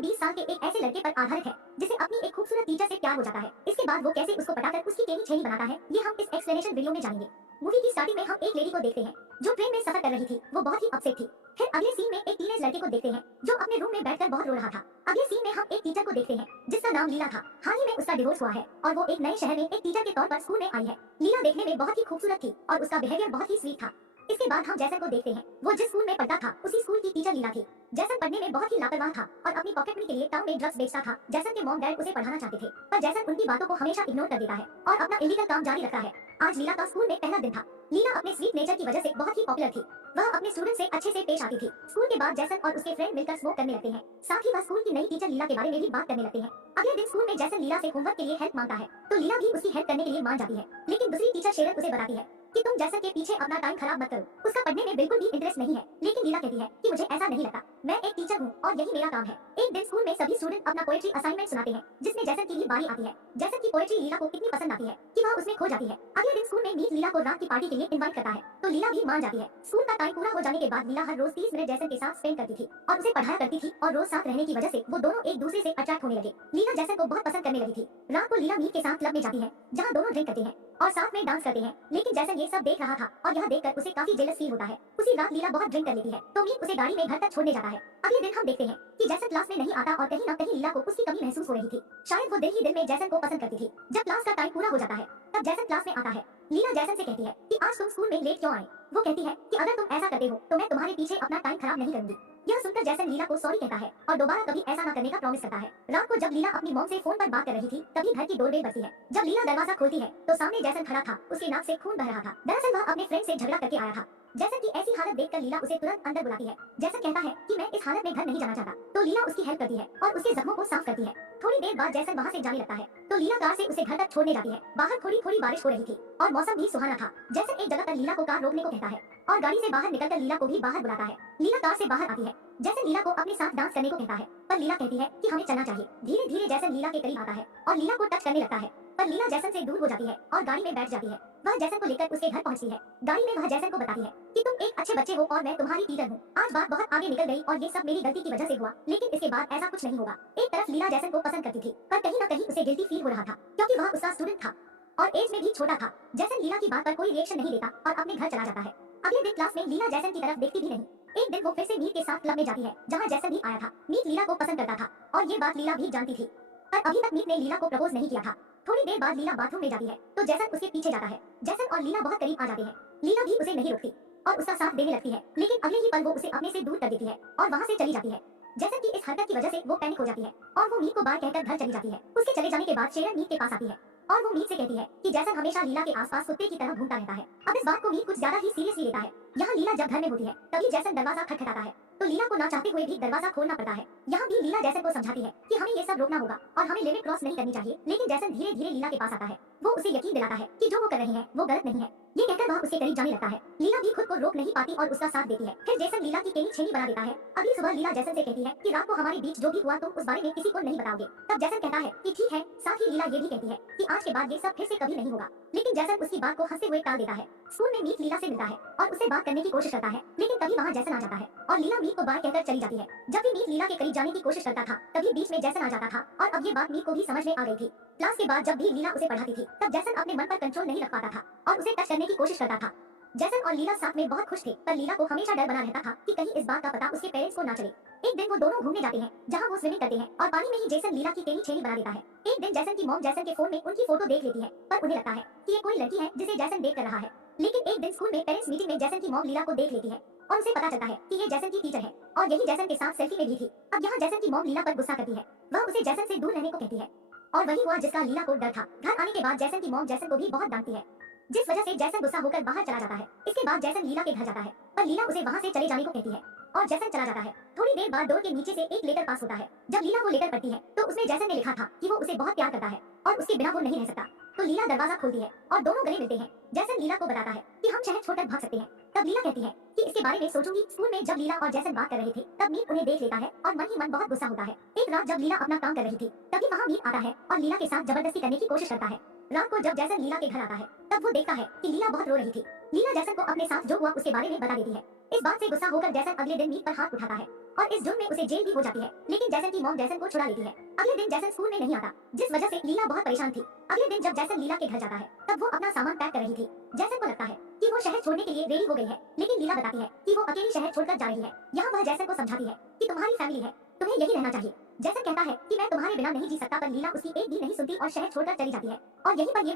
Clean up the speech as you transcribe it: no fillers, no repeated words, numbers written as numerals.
कहानी 20 साल के एक ऐसे लड़के पर आधारित है जिसे अपनी एक खूबसूरत टीचर से प्यार हो जाता है। इसके बाद वो कैसे उसको पटाकर उसकी टेढ़ी छेड़ी बनाता है, ये हम इस एक्सप्लेनेशन वीडियो में जानेंगे। मूवी की स्टार्टिंग में हम एक लेडी को देखते हैं जो ट्रेन में सफर कर रही थी। वो बहुत ही अपसेट थी। फिर अगले सीन में एक टीनेज लड़के को देखते हैं जो अपने रूम में बैठकर बहुत रो रहा था। अगले सीन में हम एक टीचर को देखते हैं जिसका नाम लीला था। हाल ही में उसका डिवोर्स हुआ है और वो एक नए शहर में एक टीचर के तौर पर स्कूल में आई है। लीला देखने में बहुत ही खूबसूरत थी और उसका बिहेवियर बहुत ही स्वीट था। इसके बाद हम जैसन को देखते हैं। वो जिस स्कूल में पढ़ता था उसी स्कूल की टीचर लीला थी। जैसन पढ़ने में बहुत ही लापरवाह था और अपनी पॉकेट मनी के लिए टाउन में ड्रग्स बेचता था। जैसन के मॉम डैड उसे पढ़ाना चाहते थे पर जैसन उनकी बातों को हमेशा इग्नोर कर देता है और अपना इलीगल काम जारी रखता है। आज लीला का स्कूल में पहला दिन था। लीला अपने स्वीट नेचर की वजह से बहुत ही पॉपुलर थी। वह अपने स्टूडेंट से अच्छे से पेश आती थी। स्कूल के बाद जैसन और उसके फ्रेंड मिलकर स्मोक करने लगते हैं। साथ ही वह स्कूल की नई टीचर लीला के बारे में भी बात करने लगते हैं। अगले दिन स्कूल में जैसन लीला से होमवर्क के लिए हेल्प मांगता है तो लीला भी उसकी हेल्प करने के लिए मान जाती है। लेकिन दूसरी टीचर शेरन उसे बताती है कि तुम जैसन के पीछे अपना टाइम खराब मत करो, उसका पढ़ने में बिल्कुल भी इंटरेस्ट नहीं है। लेकिन लीला कहती है कि मुझे ऐसा नहीं लगता, मैं एक टीचर हूँ और यही मेरा काम है। एक दिन स्कूल में सभी स्टूडेंट अपना पोएट्री असाइनमेंट सुनाते हैं जिसमें जैसन की भी बारी आती है। जैसन की पोएट्री लीला को इतनी पसंद आती है कि वह उसमें खो जाती है। अगले दिन स्कूल में मीत लीला को रात की पार्टी के लिए इनवाइट करता है तो लीला भी मान जाती है। स्कूल का टाइम पूरा हो जाने के बाद लीला हर रोज 30 मिनट जैसन के साथ स्पेंड करती थी और उसे पढ़ाया करती थी और रोज साथ रहने की वजह से वो दोनों एक दूसरे से अट्रैक्ट होने लगे। लीला जैसन को बहुत पसंद करने लगी थी। रात को लीला मीत के साथ क्लब में जाती है जहाँ दोनों ड्रिंक करते हैं और साथ में डांस करते हैं। लेकिन जैसन ये सब देख रहा था और यह देखकर उसे काफी जेलस फील होता है। उसी रात लीला बहुत ड्रिंक कर लेती है तो मीत उसे गाड़ी में घर तक छोड़ने जाता है। अगले दिन हम देखते हैं कि जैसन क्लास में नहीं आता और कहीं ना कहीं लीला को उसकी कमी महसूस हो रही थी। शायद वो दिल ही दिल में जैसन को पसंद करती थी। जब क्लास का टाइम पूरा हो जाता है तब जैसन क्लास में आता है। लीला जैसन से कहती है कि आज तुम स्कूल में लेट क्यों आए। वो कहती है कि अगर तुम ऐसा करते हो तो मैं तुम्हारे पीछे अपना टाइम खराब नहीं करूंगी। यह सुनकर जैसन लीला को सॉरी कहता है और दोबारा कभी ऐसा न करने का प्रॉमिस करता है। रात को जब लीला अपनी मॉम से फोन पर बात कर रही थी तभी घर की डोरबेल बजती है। जब लीला दरवाजा खोलती है तो सामने जैसन खड़ा था। उसके नाक से खून बह रहा था। दरअसल वह अपने फ्रेंड से झगड़ा करके आया था। जैसन की ऐसी हालत देखकर लीला उसे तुरंत अंदर बुलाती है। जैसन कहता है कि मैं इस हालत में घर नहीं जाना चाहता तो लीला उसकी हेल्प करती है और उसके जख्मों को साफ करती है। थोड़ी देर बाद जैसन वहाँ से जाने लगता है तो लीला कार से उसे घर तक छोड़ने जाती है। बाहर थोड़ी थोड़ी बारिश हो रही थी और मौसम भी सुहाना था। जैसन एक जगह पर लीला को कार रोकने को कहता है और गाड़ी से बाहर निकलकर लीला को भी बाहर बुलाता है। लीला कार से बाहर आती है। जैसन लीला को अपने साथ डांस करने को कहता है पर लीला कहती है कि हमें चलना चाहिए। धीरे धीरे जैसन लीला के करीब आता है और लीला को टच करने लगता है पर लीला जैसन से दूर हो जाती है और गाड़ी में बैठ जाती है। वह जैसन को लेकर उसके घर पहुंचती है। गाड़ी में वह जैसन को बताती है कि तुम एक अच्छे बच्चे हो और मैं तुम्हारी टीचर हूँ। आज बात बहुत आगे निकल गई और ये सब मेरी गलती की वजह से हुआ, लेकिन इसके बाद ऐसा कुछ नहीं होगा। एक तरफ लीला जैसन को पसंद करती थी पर कहीं न कहीं उसे गिल्टी फील हो रहा था क्योंकि वह उसका स्टूडेंट था और एज में भी छोटा था। जैसन लीला की बात पर कोई रिएक्शन नहीं देता और अपने घर चला जाता है। अगले दिन क्लास में लीला जैसन की तरफ देखती भी नहीं। एक दिन वो फिर से मीत के साथ क्लब में जाती है जहाँ जैसन भी आया था। मीत लीला को पसंद करता था और ये बात लीला भी जानती थी पर अभी तक मीत ने लीला को प्रपोज नहीं किया था। थोड़ी देर बाद लीला बाथरूम में जाती है तो जैसन उसके पीछे जाता है। जैसन और लीला बहुत करीब आ जाते हैं। लीला भी उसे नहीं रोकती और उसका साथ देने लगती है लेकिन अगले ही पल वो उसे अपने से दूर कर देती है और वहाँ से चली जाती है। जैसन की इस हरकत की वजह से वो पैनिक हो जाती है और वो मीत को बाय कहकर घर चली जाती है। उसके चले जाने के बाद शेरन मीत के पास आती है और वो मीत से कहती है कि जैसन हमेशा लीला के आसपास कुत्ते की तरह घूमता रहता है। अब इस बात को मीत कुछ ज्यादा ही सीरियसली लेता है। यहाँ लीला जब घर में होती है तभी जैसन दरवाजा खटखटाता है तो लीला को ना चाहते हुए भी दरवाजा खोलना पड़ता है। यहाँ भी लीला जैसन को समझाती है कि हमें ये सब रोकना होगा और हमें लिमिट क्रॉस नहीं करनी चाहिए। लेकिन जैसन धीरे धीरे लीला के पास आता है। वो उसे यकीन दिलाता है कि जो वो कर रही है वो गलत नहीं है। ये कहकर वह उसके करीब जाने लगता है। लीला भी खुद को रोक नहीं पाती और उसका साथ देती है। फिर जैसन लीला की टेढ़ी छेड़ी बना देता है। अगली सुबह लीला जैसन से कहती है कि रात को हमारे बीच जो भी हुआ तुम उस बारे में किसी को नहीं बताओगे। तब जैसन कहता है कि ठीक है। साथ ही लीला ये भी कहती है कि आज के बाद ये सब फिर से कभी नहीं होगा। लेकिन जैसन उसकी बात को हंसते हुए टाल देता है। स्कूल में मीत लीला से मिलता है और उससे बात करने की कोशिश करता है लेकिन तभी वहाँ जैसन आ जाता है और लीला मीत को बाय कहकर चली जाती है। जब भी मीत लीला के करीब जाने की कोशिश करता था तभी बीच में जैसन आ जाता था और अब ये बात मीत को भी समझ में आ गई थी। क्लास के बाद जब भी लीला उसे पढ़ाती थी तब जैसन अपने मन पर कंट्रोल नहीं रख पाता था और उसे टच करने की कोशिश करता था। जैसन और लीला साथ में बहुत खुश थे पर लीला को हमेशा डर बना रहता था कि कहीं इस बात का पता उसके पेरेंट्स को ना चले। एक दिन वो दोनों घूमने जाते हैं जहाँ वो स्विमिंग करते हैं और पानी में ही जैसन लीला की टेढ़ी छेड़ी बना देता है। एक दिन जैसन की मॉम जैसन के फोन में उनकी फोटो देख लेती है पर उन्हें लगता है कि ये कोई लड़की है जिसे जैसन डेट कर रहा है। लेकिन एक दिन स्कूल में पेरेंट्स मीटिंग में जैसन की मॉम लीला को देख लेती है और उसे पता चलता है कि ये जैसन की टीचर है और यही जैसन के साथ सेल्फी में भी थी। अब यहाँ जैसन की मॉम लीला पर गुस्सा करती है। वह उसे जैसन से दूर रहने को कहती है और वही हुआ जिसका लीला को डर था। घर आने के बाद जैसन की मॉम जैसन को भी बहुत डांटती है जिस वजह से जैसन गुस्सा होकर बाहर चला जाता है। इसके बाद जैसन लीला के घर जाता है पर लीला उसे वहाँ से चले जाने को कहती है और जैसन चला जाता है। थोड़ी देर बाद डोर के नीचे से एक लेटर पास होता है। जब लीला वो लेटर पढ़ती है तो उसमें जैसन ने लिखा था कि वो उसे बहुत प्यार करता है और उसके बिना वो नहीं रह सकता। तो लीला दरवाजा खोलती है और दोनों गले मिलते हैं। जैसन लीला को बताता है कि हम शहर छोड़कर भाग सकते हैं। तब लीला कहती है कि इसके बारे में सोचूंगी। स्कूल में जब लीला और जैसन बात कर रहे थे तब मीत उन्हें देख लेता है और मन ही मन बहुत गुस्सा होता है। एक रात जब लीला अपना काम कर रही थी तभी वहाँ मीत आता है और लीला के साथ जबरदस्ती करने की कोशिश करता है। रात को जब जैसन लीला के घर आता है तब वो देखता है कि लीला बहुत रो रही थी। लीला जैसन को अपने साथ जो हुआ उसके बारे में बता देती है। इस बात से गुस्सा होकर जैसन अगले दिन मीत पर हाथ उठाता है और इस जुर्म में उसे जेल भी हो जाती है। लेकिन जैसन की मॉम जैसन को छुड़ा लेती है। अगले दिन जैसन स्कूल में नहीं आता, जिस वजह से लीला बहुत परेशान थी। अगले दिन जब जैसन लीला के घर जाता है, तब वो अपना सामान पैक कर रही थी। जैसन को लगता है कि वो शहर छोड़ने के लिए रेडी हो गई है, लेकिन लीला बताती है कि वो अकेली शहर छोड़कर जा रही है। यहाँ वह जैसन को समझाती है कि तुम्हारी फैमिली है, तुम्हें यही रहना चाहिए। जैसन कहता है कि मैं तुम्हारे बिना नहीं जी सकता, पर लीला उसकी एक भी नहीं सुनती और शहर छोड़कर चली जाती है। और यहीं पर ये